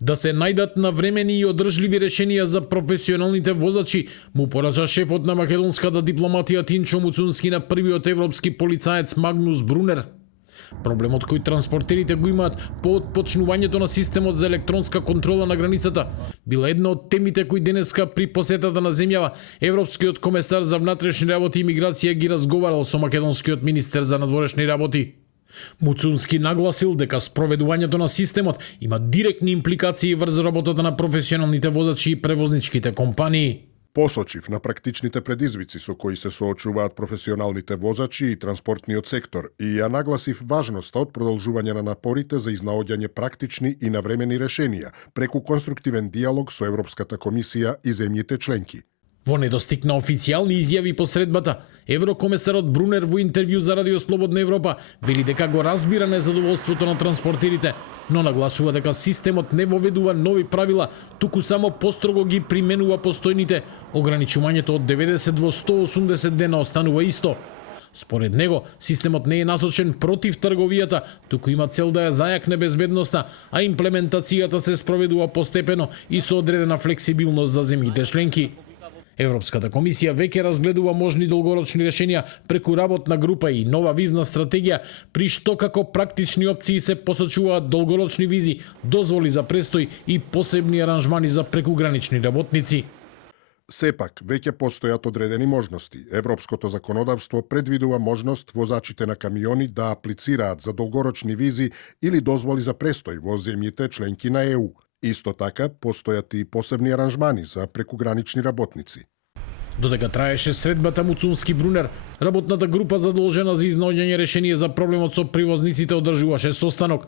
Да се најдат навремени и одржливи решенија за професионалните возачи, му порача шефот на македонската дипломатија Тинчо Муцунски на првиот европски полицаец Магнус Брунер. Проблемот кој транспортерите го имаат по отпочнувањето на системот за електронска контрола на границата била една од темите кои денеска при посетата на земјава Европскиот комесар за внатрешни работи и миграција ги разговарал со македонскиот министер за надворешни работи. Муцунски нагласил дека спроведувањето на системот има директни импликации врз работата на професионалните возачи и превозничките компании. Посочив на практичните предизвици со кои се соочуваат професионалните возачи и транспортниот сектор и ја нагласив важноста од продолжување на напорите за изнаоѓање практични и навремени решенија преку конструктивен диалог со Европската комисија и земјите членки. Во недостиг на официјални изјави по средбата, еврокомесарот Брунер во интервју за Радио Слободна Европа вели дека го разбира незадоволството на транспортерите, но нагласува дека системот не воведува нови правила, туку само построго ги применува постојните. Ограничувањето од 90 во 180 дена останува исто. Според него, системот не е насочен против трговијата, туку има цел да ја зајакне безбедноста, а имплементацијата се спроведува постепено и со одредена флексибилност за земјите членки. Европската комисија веќе разгледува можни долгорочни решенија преку работна група и нова визна стратегија, при што како практични опции се посочуваат долгорочни визи, дозволи за престој и посебни аранжмани за прекугранични работници. Сепак, веќе постојат одредени можности. Европското законодавство предвидува можност возачите на камиони да аплицираат за долгорочни визи или дозволи за престој во земјите членки на ЕУ. Исто така, постојат и посебни аранжмани за прекугранични работници. Додека траеше средбата Муцунски Брунер, работната група задолжена за изнаоѓање решение за проблемот со привозниците одржуваше состанок.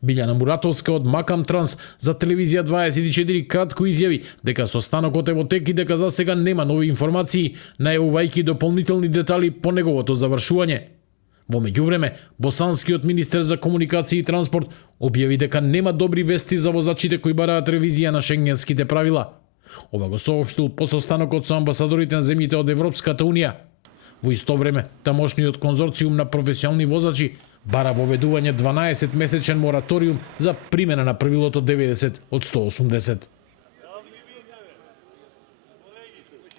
Билјана Муратовска од Макам Транс за телевизија 24 кратко изјави дека состанокот е во тек и дека за сега нема нови информации, најавувајќи дополнителни детали по неговото завршување. Во меѓувреме, босанскиот министер за комуникација и транспорт објави дека нема добри вести за возачите кои бараат ревизија на шенгенските правила. Ова го соопштил по состанокот со амбасадорите на земјите од Европската Унија. Во исто време, тамошниот конзорциум на професионални возачи бара воведување 12-месечен мораториум за примена на правилото 90 од 180.